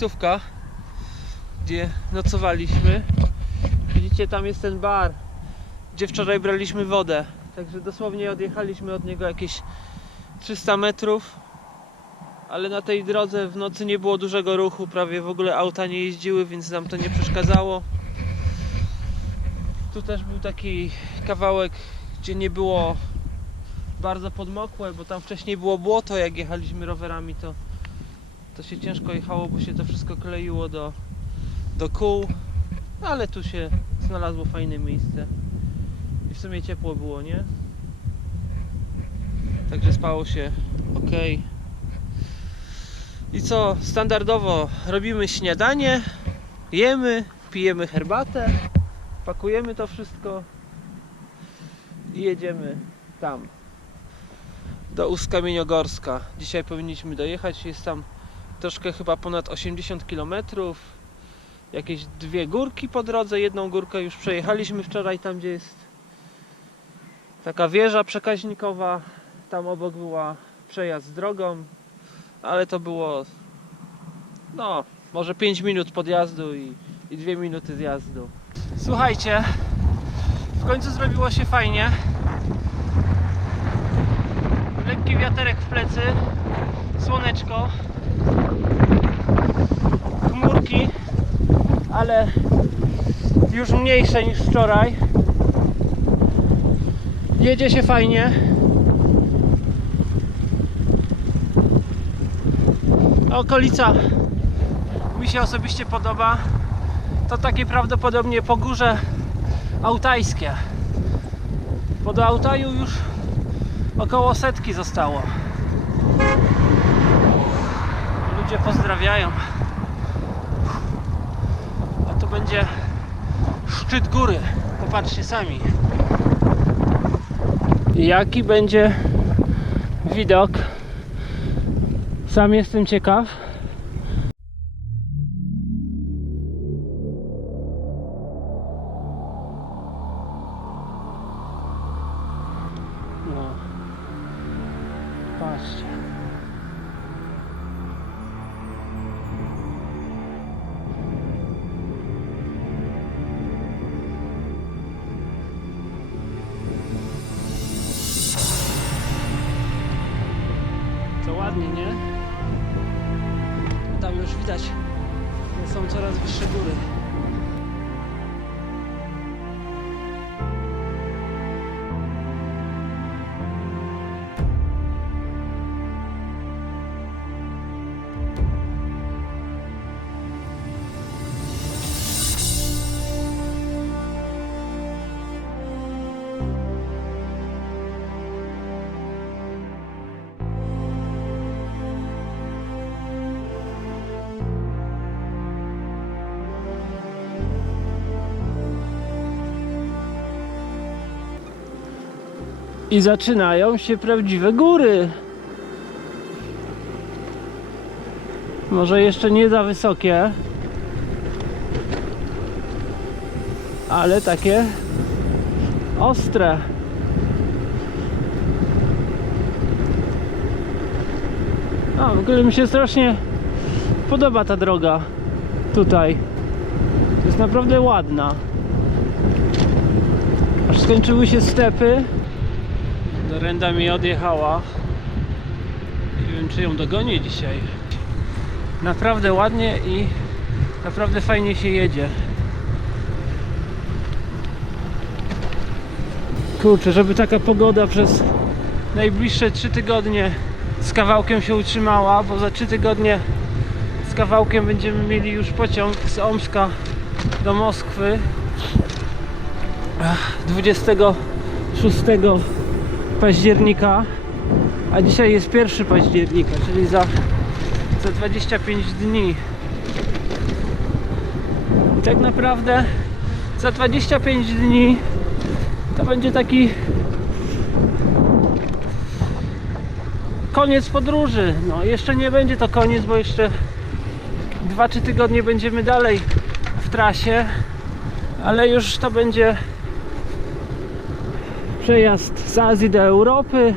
miejscówka, gdzie nocowaliśmy. Widzicie, tam jest ten bar, gdzie wczoraj braliśmy wodę. Także dosłownie odjechaliśmy od niego jakieś 300 metrów. Ale na tej drodze w nocy nie było dużego ruchu, prawie w ogóle auta nie jeździły, więc nam to nie przeszkadzało. Tu też był taki kawałek, gdzie nie było bardzo podmokłe, bo tam wcześniej było błoto, jak jechaliśmy rowerami, to, to się ciężko jechało, bo się to wszystko kleiło do, do kół, ale tu się znalazło fajne miejsce i w sumie ciepło było, nie? Także spało się ok. I co, standardowo robimy śniadanie, jemy, pijemy herbatę, pakujemy to wszystko i jedziemy tam do Uskamieniogorska. Dzisiaj powinniśmy dojechać. Jest tam troszkę chyba ponad 80 km. Jakieś dwie górki po drodze. Jedną górkę już przejechaliśmy wczoraj, tam gdzie jest taka wieża przekaźnikowa. Tam obok była przejazd drogą, ale to było no, może 5 minut podjazdu i, i 2 minuty zjazdu. Słuchajcie, w końcu zrobiło się fajnie. Lekki wiaterek w plecy, słoneczko, chmurki, ale już mniejsze niż wczoraj. Jedzie się fajnie. Okolica mi się osobiście podoba. To takie prawdopodobnie pogórze autajskie. Bo do Altaju już około setki zostało. Ludzie pozdrawiają. A tu będzie szczyt góry. Popatrzcie sami. Jaki będzie widok? Sam jestem ciekaw. Ładnie, nie? Tam już widać, że są coraz wyższe góry. I zaczynają się prawdziwe góry. Może jeszcze nie za wysokie, ale takie ostre. A, w ogóle mi się strasznie podoba ta droga tutaj. Jest naprawdę ładna. Aż skończyły się stepy. Dorenda mi odjechała. Nie wiem czy ją dogonię dzisiaj. Naprawdę ładnie i naprawdę fajnie się jedzie. Kurczę, żeby taka pogoda przez najbliższe 3 tygodnie z kawałkiem się utrzymała, bo za 3 tygodnie z kawałkiem będziemy mieli już pociąg z Omska do Moskwy. Ach, 26 października, a dzisiaj jest 1 października, czyli za, za 25 dni. I tak naprawdę za 25 dni to będzie taki koniec podróży. No jeszcze nie będzie to koniec, bo jeszcze 2-3 tygodnie będziemy dalej w trasie, ale już to będzie przejazd z Azji do Europy,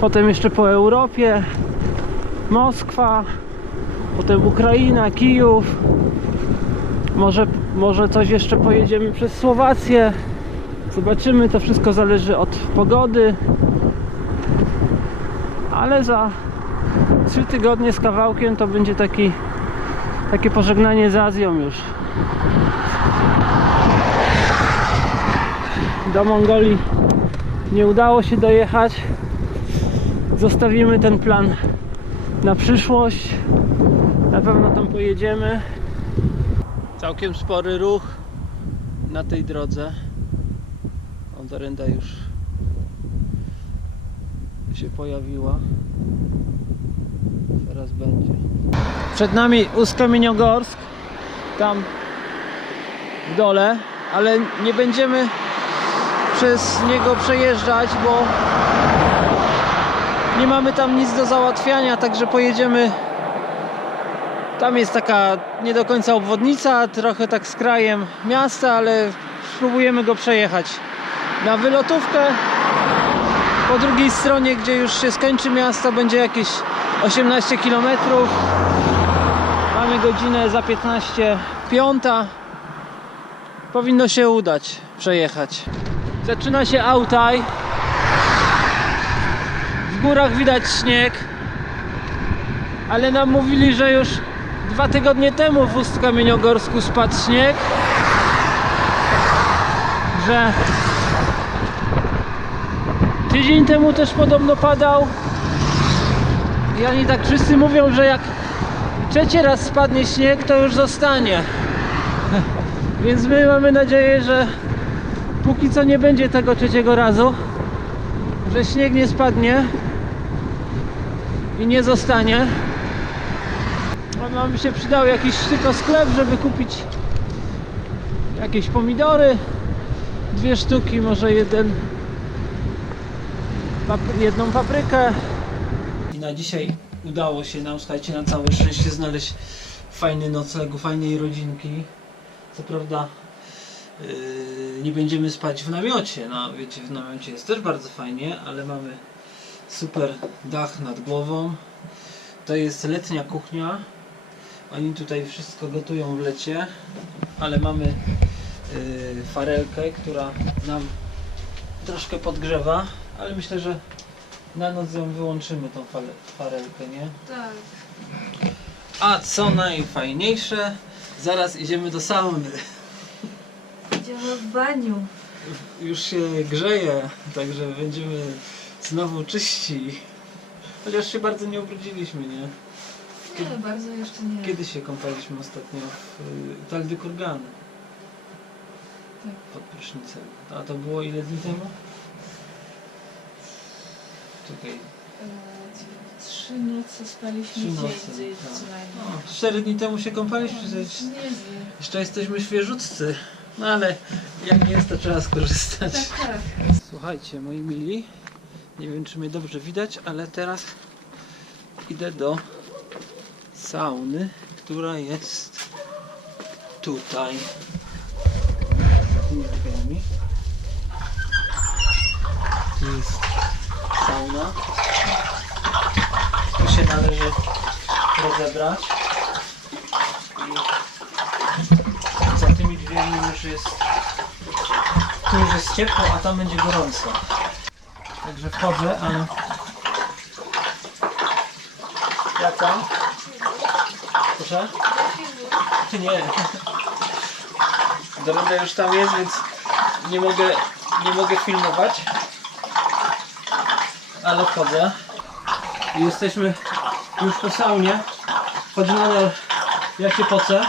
potem jeszcze po Europie, Moskwa potem Ukraina, Kijów. Może, może coś jeszcze pojedziemy przez Słowację. Zobaczymy, to wszystko zależy od pogody. Ale za 3 tygodnie z kawałkiem to będzie taki, takie pożegnanie z Azją już. Do Mongolii nie udało się dojechać. Zostawimy ten plan na przyszłość. Na pewno tam pojedziemy. Całkiem spory ruch na tej drodze. Ondarenda już się pojawiła. Teraz będzie. Przed nami Uskamieniogorsk. Tam w dole, ale nie będziemy przez niego przejeżdżać, bo nie mamy tam nic do załatwiania, także pojedziemy. Tam jest taka nie do końca obwodnica, trochę tak z krajem miasta, ale spróbujemy go przejechać na wylotówkę. Po drugiej stronie, gdzie już się skończy miasto, będzie jakieś 18 km. Mamy godzinę za 15, piąta. Powinno się udać przejechać. Zaczyna się Autaj. W górach widać śnieg. Ale nam mówili, że już dwa tygodnie temu w Ust Kamieniogorsku spadł śnieg. Że tydzień temu też podobno padał. I oni tak wszyscy mówią, że jak trzeci raz spadnie śnieg, to już zostanie. Więc my mamy nadzieję, że póki co nie będzie tego trzeciego razu, że śnieg nie spadnie i nie zostanie. Nam by się przydał jakiś tylko sklep, żeby kupić jakieś pomidory, dwie sztuki, może jeden, papry- jedną paprykę. I na dzisiaj udało się nam, słuchajcie, na całe szczęście znaleźć fajny nocleg u fajnej rodzinki. Co prawda Yy, nie będziemy spać w namiocie. No, wiecie, w namiocie jest też bardzo fajnie, ale mamy super dach nad głową. To jest letnia kuchnia. Oni tutaj wszystko gotują w lecie, ale mamy yy, farelkę, która nam troszkę podgrzewa, ale myślę, że na noc ją wyłączymy tą farelkę, nie? Tak. A co najfajniejsze, zaraz idziemy do sauny. W baniu. już się grzeje, także będziemy znowu czyści. Chociaż się bardzo nie ubrudziliśmy, nie? Nie, bardzo jeszcze nie. Kiedy się kąpaliśmy ostatnio? W y, Tal de Kurgan. Tak. Pod prysznicem. A to było ile dni temu? Czekaj. Trzy noce spaliśmy Trzy noce, dzień tak. cztery dni temu się kąpaliśmy, przecież Niezły. jeszcze jesteśmy świeżutcy. No ale jak jest, to trzeba skorzystać. Tak, tak. Słuchajcie, moi mili, nie wiem czy mnie dobrze widać, ale teraz idę do sauny, która jest tutaj. Tymi drzwiami. Tu jest sauna. Tu się należy rozebrać. I za drzwiami już jest tu już jest ciepło, a tam będzie gorąco. Także wchodzę, ale... Jak tam? Proszę? Nie. Dorenda już tam jest, więc nie mogę, nie mogę filmować. Ale wchodzę. Jesteśmy już po saunie. Choć nadal ja się pocę.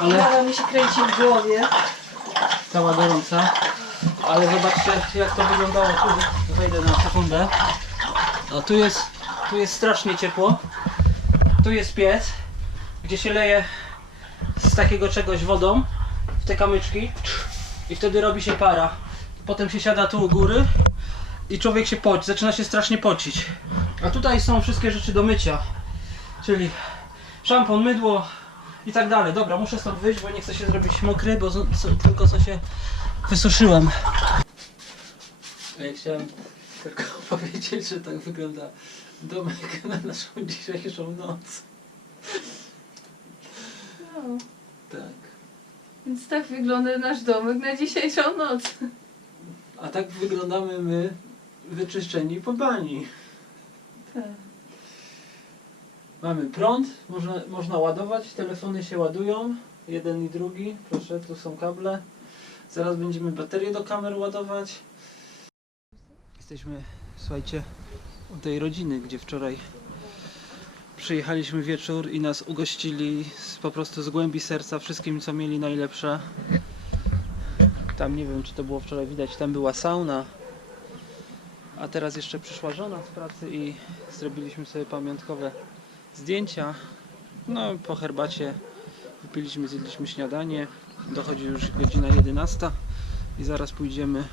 Ale mi się kręci w głowie. cała gorąca. Ale zobaczcie jak to wyglądało tu. Wejdę na sekundę. No tu jest, tu jest strasznie ciepło. Tu jest piec, gdzie się leje z takiego czegoś wodą w te kamyczki i wtedy robi się para. Potem się siada tu u góry i człowiek się poci, zaczyna się strasznie pocić. A tutaj są wszystkie rzeczy do mycia, czyli szampon, mydło i tak dalej. Dobra, muszę stąd wyjść, bo nie chcę się zrobić mokry, bo z- co, tylko co się wysuszyłem. Ja chciałem tylko powiedzieć, że tak wygląda domek na naszą dzisiejszą noc. No, Tak. więc tak wygląda nasz domek na dzisiejszą noc. A tak wyglądamy my wyczyszczeni po bani. Tak. Mamy prąd, można, można ładować, telefony się ładują, jeden i drugi, proszę, tu są kable. Zaraz będziemy baterie do kamer ładować. Jesteśmy, słuchajcie, u tej rodziny, gdzie wczoraj przyjechaliśmy wieczór i nas ugościli z, po prostu z głębi serca wszystkim, co mieli najlepsze. Tam nie wiem, czy to było wczoraj widać, tam była sauna. A teraz jeszcze przyszła żona z pracy i zrobiliśmy sobie pamiątkowe zdjęcia. No, po herbacie wypiliśmy, zjedliśmy śniadanie. Dochodzi już godzina 11 i zaraz pójdziemy,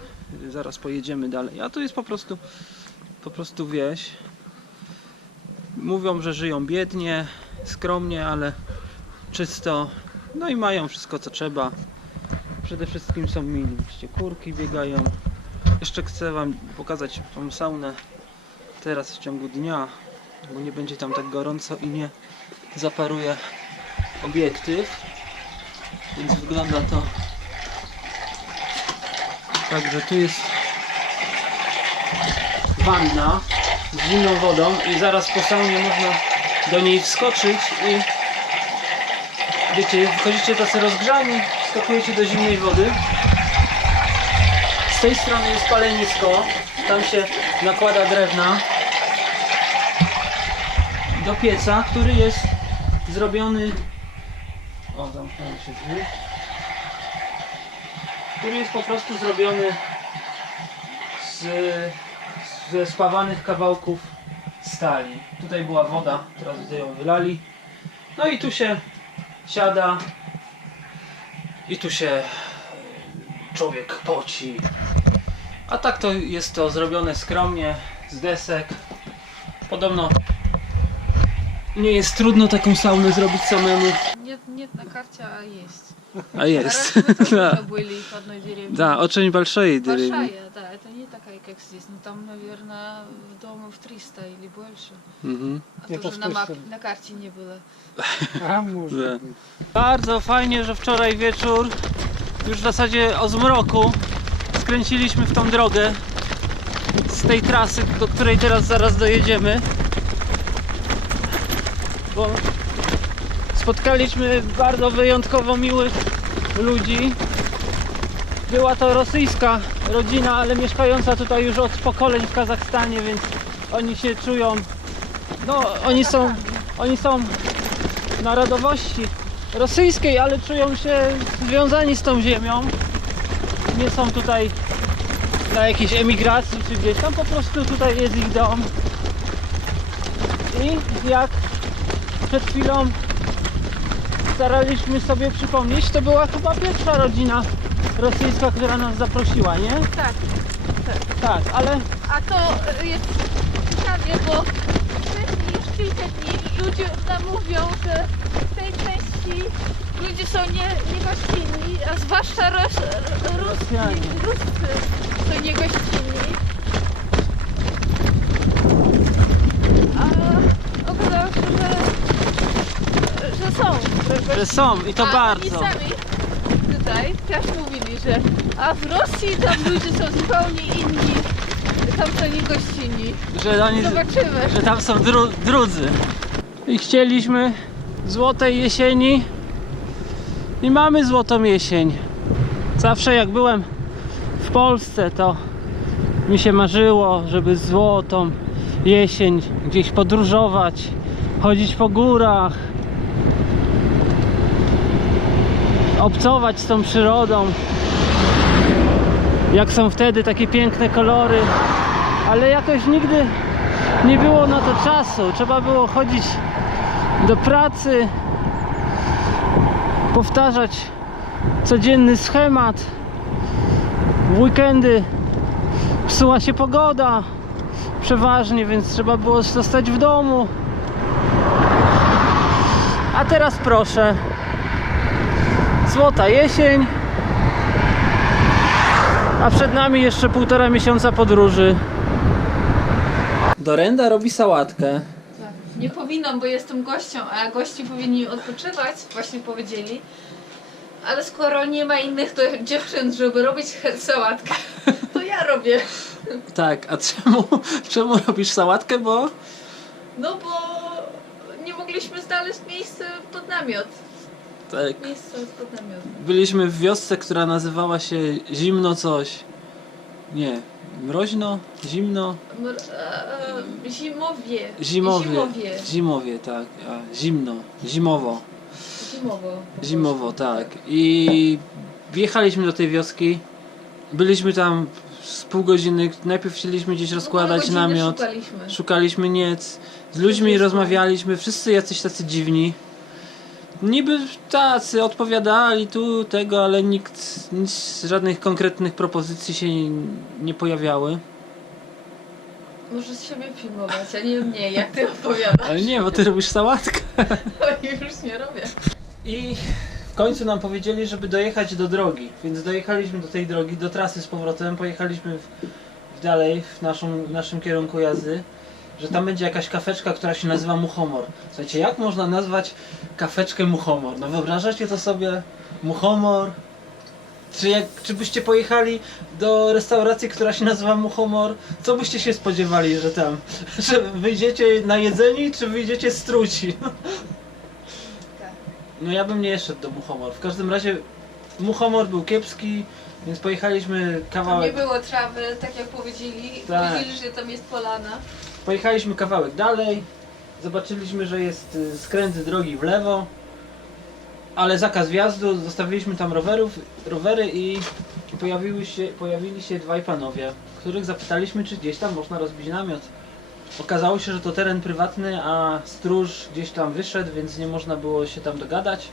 zaraz pojedziemy dalej. A tu jest po prostu, po prostu wieś. Mówią, że żyją biednie, skromnie, ale czysto. No i mają wszystko co trzeba. Przede wszystkim są mili. Widzicie, kurki biegają. Jeszcze chcę Wam pokazać tą saunę teraz w ciągu dnia, bo nie będzie tam tak gorąco i nie zaparuje obiektyw. Więc wygląda to tak, że tu jest wanna z zimną wodą i zaraz po saunie można do niej wskoczyć i wiecie, wchodzicie tacy rozgrzani, wskakujecie do zimnej wody. Z tej strony jest palenisko, tam się nakłada drewna do pieca, który jest zrobiony. O, zamknąłem się drzwi. Który jest po prostu zrobiony z, ze spawanych kawałków stali. Tutaj była woda, teraz tutaj ją wylali. No i tu się siada i tu się człowiek poci. A tak to jest to zrobione skromnie, z desek. Podobno nie jest trudno taką saunę zrobić samemu. Нет, нет на карте, а есть. A jest. Раньше мы тоже Да. уже были в одной деревне. Да, очень большие деревни. Большая, да, это не такая, как здесь. Но там, наверное, домов 300 или больше. Mhm. А Это тоже в на, той мап- стороне. на карте не было. A może Да. być. Bardzo fajnie, że wczoraj wieczór, już w zasadzie o zmroku, skręciliśmy w tą drogę z tej trasy, do której teraz zaraz dojedziemy. Bo spotkaliśmy bardzo wyjątkowo miłych ludzi. Była to rosyjska rodzina, ale mieszkająca tutaj już od pokoleń w Kazachstanie, więc oni się czują. No, oni są, oni są narodowości rosyjskiej, ale czują się związani z tą ziemią. Nie są tutaj na jakiejś emigracji czy gdzieś tam, po prostu tutaj jest ich dom. I jak przed chwilą staraliśmy sobie przypomnieć, to była chyba pierwsza rodzina rosyjska, która nas zaprosiła, nie? Tak, Tak, ale a to jest ciekawie, bo wcześniej już kilka dni ludzie nam mówią, że w tej części ludzie są nie, niegościnni, a zwłaszcza Ros, Rosjanie. Ruscy są niegościnni. A okazało się, że są. że są i to a bardzo. Oni sami tutaj też mówili, że a w Rosji tam ludzie są zupełnie inni. Tam są niegościnni. Że oni, Zobaczymy. że tam są dru, drudzy. I chcieliśmy złotej jesieni i mamy złotą jesień. Zawsze jak byłem w Polsce, to mi się marzyło, żeby złotą jesień gdzieś podróżować, chodzić po górach, obcować z tą przyrodą. Jak są wtedy takie piękne kolory, ale jakoś nigdy nie było na to czasu. Trzeba było chodzić do pracy, powtarzać codzienny schemat. W weekendy psuła się pogoda przeważnie, więc trzeba było zostać w domu. A teraz proszę. Złota jesień. A przed nami jeszcze półtora miesiąca podróży. Dorenda robi sałatkę. Tak. Nie powinnam, bo jestem gością, a gości powinni odpoczywać, właśnie powiedzieli. Ale skoro nie ma innych to dziewczyn, żeby robić sałatkę, to ja robię. Tak, a czemu, czemu robisz sałatkę, bo... No bo nie mogliśmy znaleźć miejsca pod namiot. Tak. Byliśmy w wiosce, która nazywała się Zimno coś. Nie, mroźno? Zimno? Mr- e, zimowie. Zimowie. Zimowie. Zimowie, tak. A, zimno. Zimowo. Zimowo. Zimowo, tak. I wjechaliśmy do tej wioski. Byliśmy tam z pół godziny. Najpierw chcieliśmy gdzieś No, rozkładać namiot. Szukaliśmy. Szukaliśmy nic. Z ludźmi rozmawialiśmy. Wszyscy jacyś tacy dziwni. Niby tacy odpowiadali tu, tego, ale nikt, nic, żadnych konkretnych propozycji się nie pojawiały. Możesz siebie filmować, a nie mnie, jak ty opowiadasz. Ale nie, bo ty robisz sałatkę. To już nie robię. I w końcu nam powiedzieli, żeby dojechać do drogi, więc dojechaliśmy do tej drogi, do trasy z powrotem, pojechaliśmy w, w dalej w, naszą, w naszym kierunku jazdy, że tam będzie jakaś kafeczka, która się nazywa Muchomor. Słuchajcie, jak można nazwać kafeczkę Muchomor? No wyobrażacie to sobie? Muchomor? Czy, jak, czy byście pojechali do restauracji, która się nazywa Muchomor, co byście się spodziewali, że tam, że wyjdziecie na jedzeni, czy wyjdziecie struci? No ja bym nie szedł do Muchomor. W każdym razie Muchomor był kiepski, więc pojechaliśmy Tam nie kawałek. było trawy, tak jak powiedzieli. Tak. Powiedzieli, że tam jest polana. Pojechaliśmy kawałek dalej. Zobaczyliśmy, że jest y, skręt drogi w lewo. Ale zakaz wjazdu, zostawiliśmy tam rowerów, rowery i pojawiły się, pojawili się dwaj panowie, których zapytaliśmy, czy gdzieś tam można rozbić namiot. Okazało się, że to teren prywatny, a stróż gdzieś tam wyszedł, więc nie można było się tam dogadać,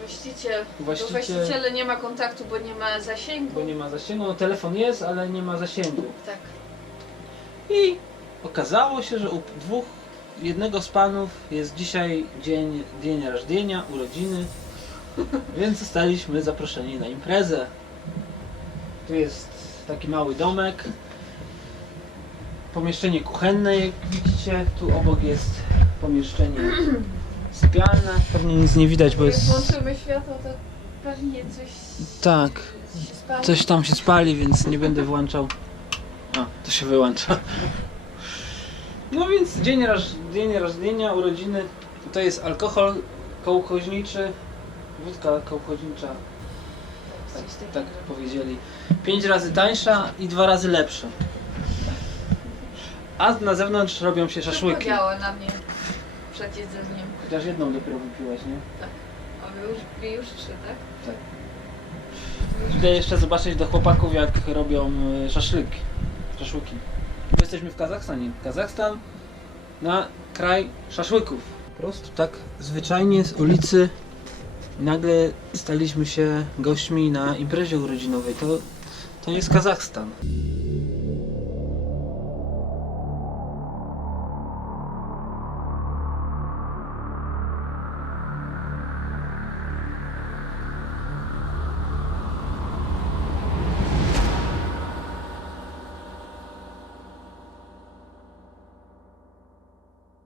Właściciel. Właściciel- Do właściciela nie ma kontaktu, bo nie ma zasięgu. bo nie ma zasięgu. No, telefon jest, ale nie ma zasięgu. Tak. I okazało się, że u dwóch, jednego z panów jest dzisiaj dzień, dzień urodziny, więc zostaliśmy zaproszeni na imprezę. Tu jest taki mały domek, pomieszczenie kuchenne, jak widzicie, tu obok jest pomieszczenie sypialne. Pewnie nic nie widać, bo Jak jest... włączymy światło, to pewnie coś Tak, się spali. Coś tam się spali, więc nie będę włączał. A, to się wyłącza. No więc dzień, roż, dzień urodziny. To jest alkohol kołchoźniczy, wódka kołchoźnicza, tak, tak powiedzieli. Pięć razy tańsza i dwa razy lepsza. A na zewnątrz robią się szaszłyki. Zapowiało na mnie przed jedzeniem. Chociaż jedną dopiero wypiłaś, nie? A wy już, wy już trzy, tak? Tak. Idę jeszcze zobaczyć do chłopaków, jak robią y, szaszłyki. Szaszłyki. Bo jesteśmy w Kazachstanie. Kazachstan na kraj szaszłyków. Po prostu tak zwyczajnie z ulicy nagle staliśmy się gośćmi na imprezie urodzinowej. To, to jest Kazachstan.